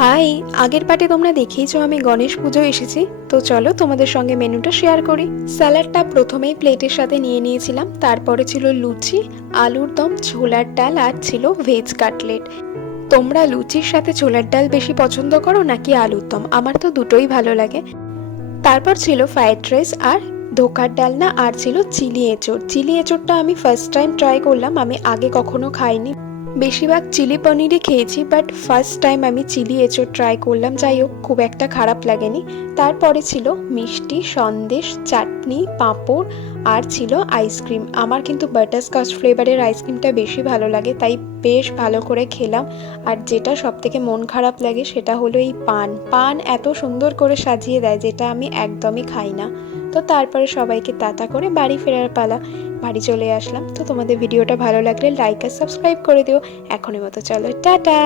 High, আগের পার্টে তোমরা দেখেইছো আমি গণেশ পুজো এসেছি। তো চলো তোমাদের সঙ্গে মেনুটা শেয়ার করি। স্যালাডটা প্রথমেই প্লেটের সাথে নিয়ে নিয়েছিলাম, তারপরে ছিল লুচি, আলুর দম, ছোলার ডাল আর ছিল ভেজ কাটলেট। তোমরা লুচির সাথে ছোলার ডাল বেশি পছন্দ করো নাকি আলুর দম? আমার তো দুটোই ভালো লাগে। তারপর ছিল ফ্রাইড রাইস আর ধোকার ডালনা, আর ছিল চিলি এঁচড়। চিলি এঁচড়টা আমি ফার্স্ট টাইম ট্রাই করলাম, আমি আগে কখনো খাইনি। বেশিরভাগ চিলি পনিরই খেয়েছি, বাট ফার্স্ট টাইম আমি চিলি এঁচড় ট্রাই করলাম। যাই হোক, খুব একটা খারাপ লাগেনি। তারপরে ছিল মিষ্টি, সন্দেশ, চাটনি, পাঁপড় আর ছিল আইসক্রিম। আমার কিন্তু বাটারস্কচ ফ্লেভারের আইসক্রিমটা বেশি ভালো লাগে, তাই বেশ ভালো করে খেলাম। আর যেটা সব থেকে মন খারাপ লাগে সেটা হলো এই পান এত সুন্দর করে সাজিয়ে দেয়, যেটা আমি একদমই খাই না। তো তারপরে সবাইকে টাটা করে বাড়ি ফেরার পালা। বাড়ি চলে আসলাম। তো তোমাদের ভিডিওটা ভালো লাগলে লাইক আর সাবস্ক্রাইব করে দিও। এখনের মতো চলো, টাটা।